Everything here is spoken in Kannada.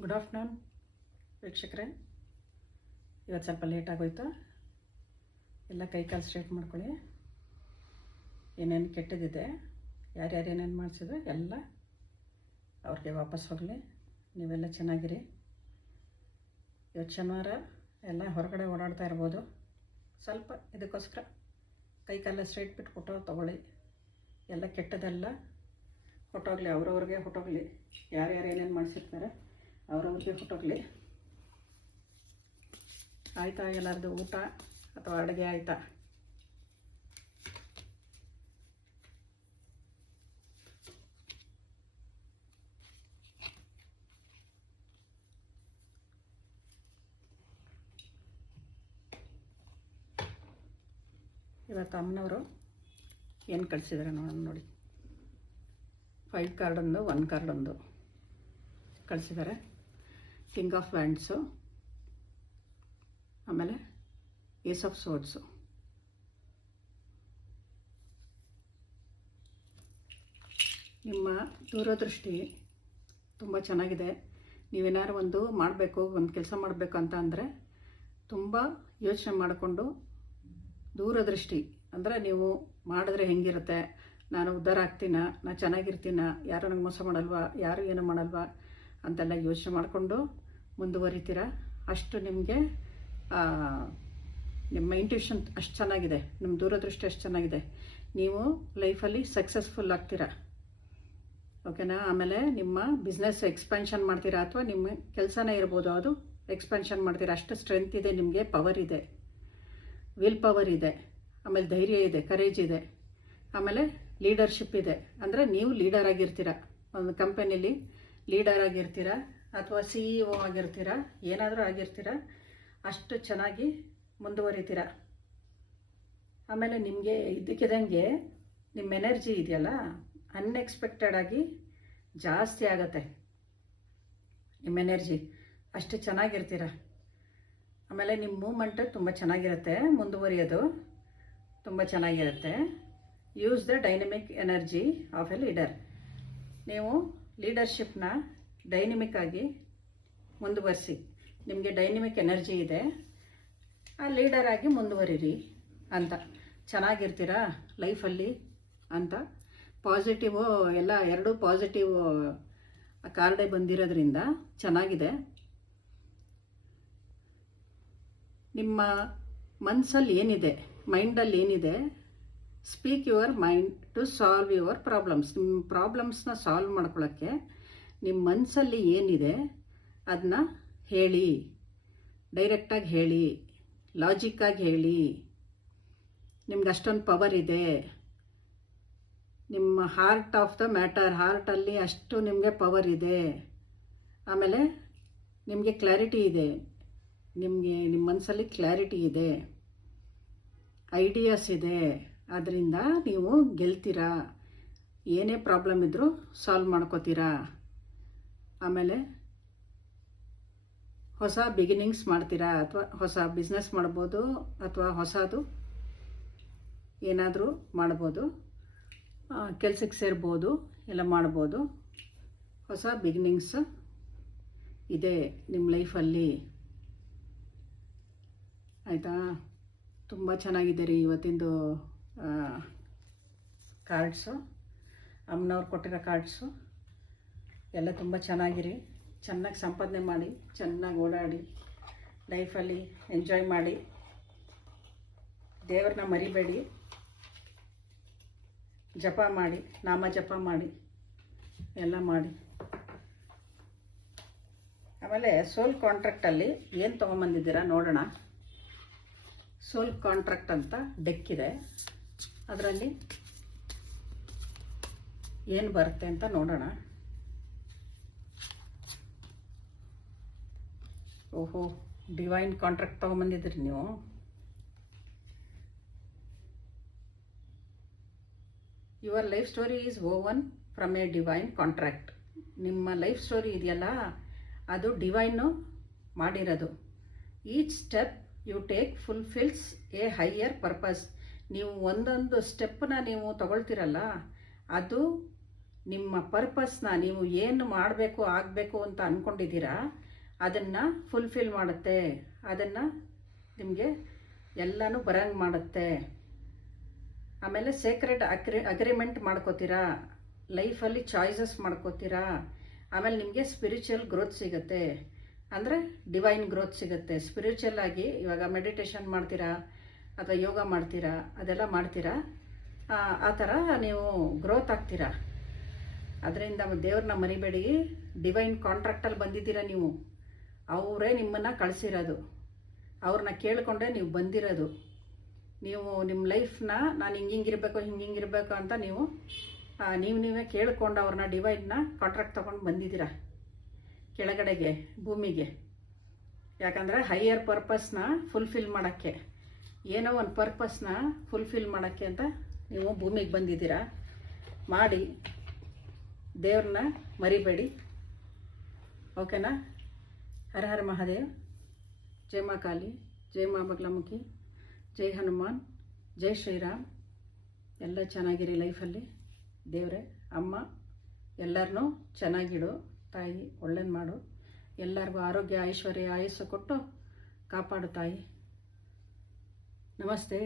ಗುಡ್ ಆಫ್ಟರ್ನೂನ್ ವೀಕ್ಷಕರೇ. ಇವತ್ತು ಸ್ವಲ್ಪ ಲೇಟ್ ಆಗೋಯ್ತು. ಎಲ್ಲ ಕೈಕಾಲು ಸ್ಟ್ರೈಟ್ ಮಾಡ್ಕೊಳ್ಳಿ. ಏನೇನು ಕೆಟ್ಟದಿದೆ, ಯಾರ್ಯಾರು ಏನೇನು ಮಾಡಿಸಿದ್ರೆ ಎಲ್ಲ ಅವ್ರಿಗೆ ವಾಪಸ್ ಹೋಗಲಿ. ನೀವೆಲ್ಲ ಚೆನ್ನಾಗಿರಿ. ಇವತ್ತು ಶನಿವಾರ ಎಲ್ಲ ಹೊರಗಡೆ ಓಡಾಡ್ತಾ ಇರ್ಬೋದು. ಸ್ವಲ್ಪ ಇದಕ್ಕೋಸ್ಕರ ಕೈಕಾಲ ಸ್ಟ್ರೈಟ್ ಬಿಟ್ಟು ಫೋಟೋ ತೊಗೊಳ್ಳಿ. ಎಲ್ಲ ಕೆಟ್ಟದೆಲ್ಲ ಹೊಟ್ಟೋಗ್ಲಿ, ಅವ್ರವ್ರಿಗೆ ಹೊಟ್ಟೋಗ್ಲಿ. ಯಾರ್ಯಾರು ಏನೇನು ಮಾಡಿಸಿರ್ತಾರೆ ಅವ್ರವ್ರಿಗೆ ಹೊಟ್ಟೋಗ್ಲಿ. ಆಯಿತಾ ಎಲ್ಲರದು ಊಟ ಅಥವಾ ಅಡುಗೆ ಆಯಿತಾ? ಇವತ್ತು ಅಮ್ಮನವರು ಏನು ಕಳಿಸಿದ್ದಾರೆ ನೋಡಿ. 5 ಕಾರ್ಡೊಂದು 1 ಕಾರ್ಡೊಂದು ಕಳಿಸಿದ್ದಾರೆ. ಕಿಂಗ್ ಆಫ್ ವ್ಯಾಂಡ್ಸು, ಆಮೇಲೆ ಏಸ್ ಆಫ್ ಸೋರ್ಡ್ಸು. ನಿಮ್ಮ ದೂರದೃಷ್ಟಿ ತುಂಬ ಚೆನ್ನಾಗಿದೆ. ನೀವೇನಾದ್ರು ಒಂದು ಮಾಡಬೇಕು, ಒಂದು ಕೆಲಸ ಮಾಡಬೇಕು ಅಂತ ಅಂದರೆ ತುಂಬ ಯೋಚನೆ ಮಾಡಿಕೊಂಡು, ದೂರದೃಷ್ಟಿ ಅಂದರೆ ನೀವು ಮಾಡಿದ್ರೆ ಹೆಂಗಿರುತ್ತೆ, ನಾನು ಉದ್ಧಾರ ಆಗ್ತೀನ, ನಾನು ಚೆನ್ನಾಗಿರ್ತೀನ, ಯಾರು ನನಗೆ ಮೋಸ ಮಾಡಲ್ವಾ, ಯಾರು ಏನು ಮಾಡಲ್ವಾ ಅಂತೆಲ್ಲ ಯೋಚನೆ ಮಾಡಿಕೊಂಡು ಮುಂದುವರಿತೀರ. ಅಷ್ಟು ನಿಮಗೆ ನಿಮ್ಮ ಇಂಟ್ಯೂಷನ್ ಅಷ್ಟು ಚೆನ್ನಾಗಿದೆ, ನಿಮ್ಮ ದೂರದೃಷ್ಟಿ ಅಷ್ಟು ಚೆನ್ನಾಗಿದೆ. ನೀವು ಲೈಫಲ್ಲಿ ಸಕ್ಸಸ್ಫುಲ್ ಆಗ್ತೀರಾ, ಓಕೆನಾ? ಆಮೇಲೆ ನಿಮ್ಮ ಬಿಸ್ನೆಸ್ ಎಕ್ಸ್ಪ್ಯಾನ್ಷನ್ ಮಾಡ್ತೀರಾ, ಅಥವಾ ನಿಮ್ಮ ಕೆಲಸನೇ ಇರ್ಬೋದು, ಅದು ಎಕ್ಸ್ಪ್ಯಾನ್ಷನ್ ಮಾಡ್ತೀರಾ. ಅಷ್ಟು ಸ್ಟ್ರೆಂತ್ ಇದೆ ನಿಮಗೆ, ಪವರ್ ಇದೆ, ವಿಲ್ ಪವರ್ ಇದೆ, ಆಮೇಲೆ ಧೈರ್ಯ ಇದೆ, ಕರೇಜ್ ಇದೆ, ಆಮೇಲೆ ಲೀಡರ್ಶಿಪ್ ಇದೆ. ಅಂದರೆ ನೀವು ಲೀಡರ್ ಆಗಿರ್ತೀರ, ಒಂದು ಕಂಪನಿಲಿ ಲೀಡರ್ ಆಗಿರ್ತೀರ, ಅಥವಾ CEO ಆಗಿರ್ತೀರ, ಏನಾದರೂ ಆಗಿರ್ತೀರ. ಅಷ್ಟು ಚೆನ್ನಾಗಿ ಮುಂದುವರಿತೀರ. ಆಮೇಲೆ ನಿಮಗೆ ಇದ್ದಕ್ಕಿದ್ದಂಗೆ ನಿಮ್ಮ ಎನರ್ಜಿ ಇದೆಯಲ್ಲ, ಅನ್ಎಕ್ಸ್ಪೆಕ್ಟೆಡ್ ಆಗಿ ಜಾಸ್ತಿ ಆಗುತ್ತೆ ನಿಮ್ಮ ಎನರ್ಜಿ. ಅಷ್ಟು ಚೆನ್ನಾಗಿರ್ತೀರ. ಆಮೇಲೆ ನಿಮ್ಮ ಮೂಮೆಂಟ್ ತುಂಬ ಚೆನ್ನಾಗಿರುತ್ತೆ, ಮುಂದುವರಿಯೋದು ತುಂಬ ಚೆನ್ನಾಗಿರುತ್ತೆ. Use the dynamic energy of A leader. ನೀವು ಲೀಡರ್ಶಿಪ್ನ ಡೈನಮಿಕ್ ಆಗಿ ಮುಂದುವರಿಸಿ. ನಿಮಗೆ ಡೈನಮಿಕ್ ಎನರ್ಜಿ ಇದೆ, ಆ ಲೀಡರ್ ಆಗಿ ಮುಂದುವರಿರಿ ಅಂತ. ಚೆನ್ನಾಗಿರ್ತೀರಾ ಲೈಫಲ್ಲಿ ಅಂತ. ಪಾಸಿಟಿವು ಎಲ್ಲ ಎರಡೂ ಪಾಸಿಟಿವ್ ಕಾರ್ಡೇ ಬಂದಿರೋದ್ರಿಂದ ಚೆನ್ನಾಗಿದೆ. ನಿಮ್ಮ ಮನಸ್ಸಲ್ಲಿ ಏನಿದೆ, ಮೈಂಡಲ್ಲಿ ಏನಿದೆ, speak your mind to solve your problems. ನಿಮ್ಮ ಪ್ರಾಬ್ಲಮ್ಸ್ನ ಸಾಲ್ವ್ ಮಾಡ್ಕೊಳ್ಳೋಕ್ಕೆ ನಿಮ್ಮ ಮನಸ್ಸಲ್ಲಿ ಏನಿದೆ ಅದನ್ನ ಹೇಳಿ, ಡೈರೆಕ್ಟಾಗಿ ಹೇಳಿ, ಲಾಜಿಕ್ಕಾಗಿ ಹೇಳಿ. ನಿಮ್ಗೆ ಅಷ್ಟೊಂದು ಪವರ್ ಇದೆ. ನಿಮ್ಮ ಹಾರ್ಟ್ ಆಫ್ ದ ಮ್ಯಾಟರ್, ಹಾರ್ಟಲ್ಲಿ ಅಷ್ಟು ನಿಮಗೆ ಪವರ್ ಇದೆ. ಆಮೇಲೆ ನಿಮಗೆ ಕ್ಲಾರಿಟಿ ಇದೆ, ನಿಮ್ಮ ಮನಸ್ಸಲ್ಲಿ ಕ್ಲಾರಿಟಿ ಇದೆ, ಐಡಿಯಾಸ್ ಇದೆ. ಆದ್ದರಿಂದ ನೀವು ಗೆಲ್ತೀರಾ. ಏನೇ ಪ್ರಾಬ್ಲಮ್ ಇದ್ದರೂ ಸಾಲ್ವ್ ಮಾಡ್ಕೋತೀರಾ. ಆಮೇಲೆ ಹೊಸ ಬಿಗಿನಿಂಗ್ಸ್ ಮಾಡ್ತೀರಾ, ಅಥವಾ ಹೊಸ ಬಿಸ್ನೆಸ್ ಮಾಡ್ಬೋದು, ಅಥವಾ ಹೊಸದು ಏನಾದರೂ ಮಾಡ್ಬೋದು, ಕೆಲಸಕ್ಕೆ ಸೇರ್ಬೋದು, ಎಲ್ಲ ಮಾಡ್ಬೋದು. ಹೊಸ ಬಿಗಿನಿಂಗ್ಸ್ ಇದೆ ನಿಮ್ಮ ಲೈಫಲ್ಲಿ. ಆಯಿತಾ? ತುಂಬ ಚೆನ್ನಾಗಿದೆ ರೀ ಇವತ್ತಿಂದು ಕಾರ್ಡ್ಸು, ಅಮ್ಮನವ್ರು ಕೊಟ್ಟಿರೋ ಕಾರ್ಡ್ಸು ಎಲ್ಲ ತುಂಬ ಚೆನ್ನಾಗಿರಿ. ಚೆನ್ನಾಗಿ ಸಂಪಾದನೆ ಮಾಡಿ, ಚೆನ್ನಾಗಿ ಓಡಾಡಿ, ಲೈಫಲ್ಲಿ ಎಂಜಾಯ್ ಮಾಡಿ. ದೇವ್ರನ್ನ ಮರಿಬೇಡಿ, ಜಪ ಮಾಡಿ, ನಾಮ ಜಪ ಮಾಡಿ, ಎಲ್ಲ ಮಾಡಿ. ಆಮೇಲೆ ಸೋಲ್ ಕಾಂಟ್ರಾಕ್ಟಲ್ಲಿ ಏನು ತೊಗೊಂಬಂದಿದ್ದೀರಾ ನೋಡೋಣ. ಸೋಲ್ ಕಾಂಟ್ರಾಕ್ಟ್ ಅಂತ ಡೆಕ್ ಇದೆ, ಅದರಲ್ಲಿ ಏನು ಬರುತ್ತೆ ಅಂತ ನೋಡೋಣ. ಓಹೋ, ಡಿವೈನ್ ಕಾಂಟ್ರಾಕ್ಟ್ ತೊಗೊಂಬಂದಿದ್ರಿ ನೀವು. Your life story is woven from a divine contract. ನಿಮ್ಮ ಲೈಫ್ ಸ್ಟೋರಿ ಇದೆಯಲ್ಲ, ಅದು ಡಿವೈನು ಮಾಡಿರೋದು. Each step you take fulfils a higher purpose. ನೀವು ಒಂದೊಂದು ಸ್ಟೆಪ್ಪನ್ನ ನೀವು ತಗೊಳ್ತೀರಲ್ಲ, ಅದು ನಿಮ್ಮ ಪರ್ಪಸ್ನ ನೀವು ಏನು ಮಾಡಬೇಕು ಆಗಬೇಕು ಅಂತ ಅಂದ್ಕೊಂಡಿದ್ದೀರಾ ಅದನ್ನು ಫುಲ್ಫಿಲ್ ಮಾಡುತ್ತೆ, ಅದನ್ನು ನಿಮಗೆ ಎಲ್ಲನೂ ಬರಂಗೆ ಮಾಡುತ್ತೆ. ಆಮೇಲೆ ಸೇಕ್ರೆಡ್ ಅಗ್ರಿಮೆಂಟ್ ಮಾಡ್ಕೋತೀರಾ, ಲೈಫಲ್ಲಿ ಚಾಯ್ಸಸ್ ಮಾಡ್ಕೋತೀರಾ. ಆಮೇಲೆ ನಿಮಗೆ ಸ್ಪಿರಿಚುವಲ್ ಗ್ರೋತ್ ಸಿಗುತ್ತೆ, ಅಂದರೆ ಡಿವೈನ್ ಗ್ರೋತ್ ಸಿಗುತ್ತೆ. ಸ್ಪಿರಿಚುವಲ್ ಆಗಿ ಇವಾಗ ಮೆಡಿಟೇಷನ್ ಮಾಡ್ತೀರಾ ಅಥವಾ ಯೋಗ ಮಾಡ್ತೀರಾ, ಅದೆಲ್ಲ ಮಾಡ್ತೀರಾ, ಆ ಥರ ನೀವು ಗ್ರೋತ್ ಆಗ್ತೀರಾ. ಅದರಿಂದ ದೇವ್ರನ್ನ ಮರಿಬೇಡಿ. ಡಿವೈನ್ ಕಾಂಟ್ರಾಕ್ಟಲ್ಲಿ ಬಂದಿದ್ದೀರಾ ನೀವು, ಅವರೇ ನಿಮ್ಮನ್ನು ಕಳಿಸಿರೋದು, ಅವ್ರನ್ನ ಕೇಳಿಕೊಂಡ್ರೆ ನೀವು ಬಂದಿರೋದು. ನೀವು ನಿಮ್ಮ ಲೈಫ್ನ ನಾನು ಹಿಂಗಿರಬೇಕು ಹಿಂಗಿರಬೇಕು ಅಂತ ನೀವೇ ಕೇಳಿಕೊಂಡು ಅವ್ರನ್ನ ಡಿವೈನ್ನ ಕಾಂಟ್ರಾಕ್ಟ್ ತೊಗೊಂಡು ಬಂದಿದ್ದೀರಾ ಕೆಳಗಡೆಗೆ ಭೂಮಿಗೆ. ಯಾಕಂದರೆ ಹೈಯರ್ ಪರ್ಪಸ್ನ ಫುಲ್ಫಿಲ್ ಮಾಡೋಕ್ಕೆ, ಏನೋ ಒಂದು ಪರ್ಪಸ್ನ ಫುಲ್ಫಿಲ್ ಮಾಡೋಕ್ಕೆ ಅಂತ ನೀವು ಭೂಮಿಗೆ ಬಂದಿದ್ದೀರಾ. ಮಾಡಿ, ದೇವ್ರನ್ನ ಮರಿಬೇಡಿ. ಓಕೆನಾ? ಹರ ಹರ ಮಹಾದೇವ್. ಜೈ ಮಾ ಕಾಳಿ, ಜೈ ಮಾ ಬಗ್ಲಾಮುಖಿ, ಜೈ ಹನುಮಾನ್, ಜೈ ಶ್ರೀರಾಮ್. ಎಲ್ಲ ಚೆನ್ನಾಗಿರಿ ಲೈಫಲ್ಲಿ. ದೇವರೇ, ಅಮ್ಮ ಎಲ್ಲರನ್ನೂ ಚೆನ್ನಾಗಿಡು. ತಾಯಿ ಒಳ್ಳೇದು ಮಾಡು. ಎಲ್ಲರಿಗೂ ಆರೋಗ್ಯ, ಐಶ್ವರ್ಯ, ಆಯಸ್ಸು ಕೊಟ್ಟು ಕಾಪಾಡು ತಾಯಿ. ನಮಸ್ತೆ.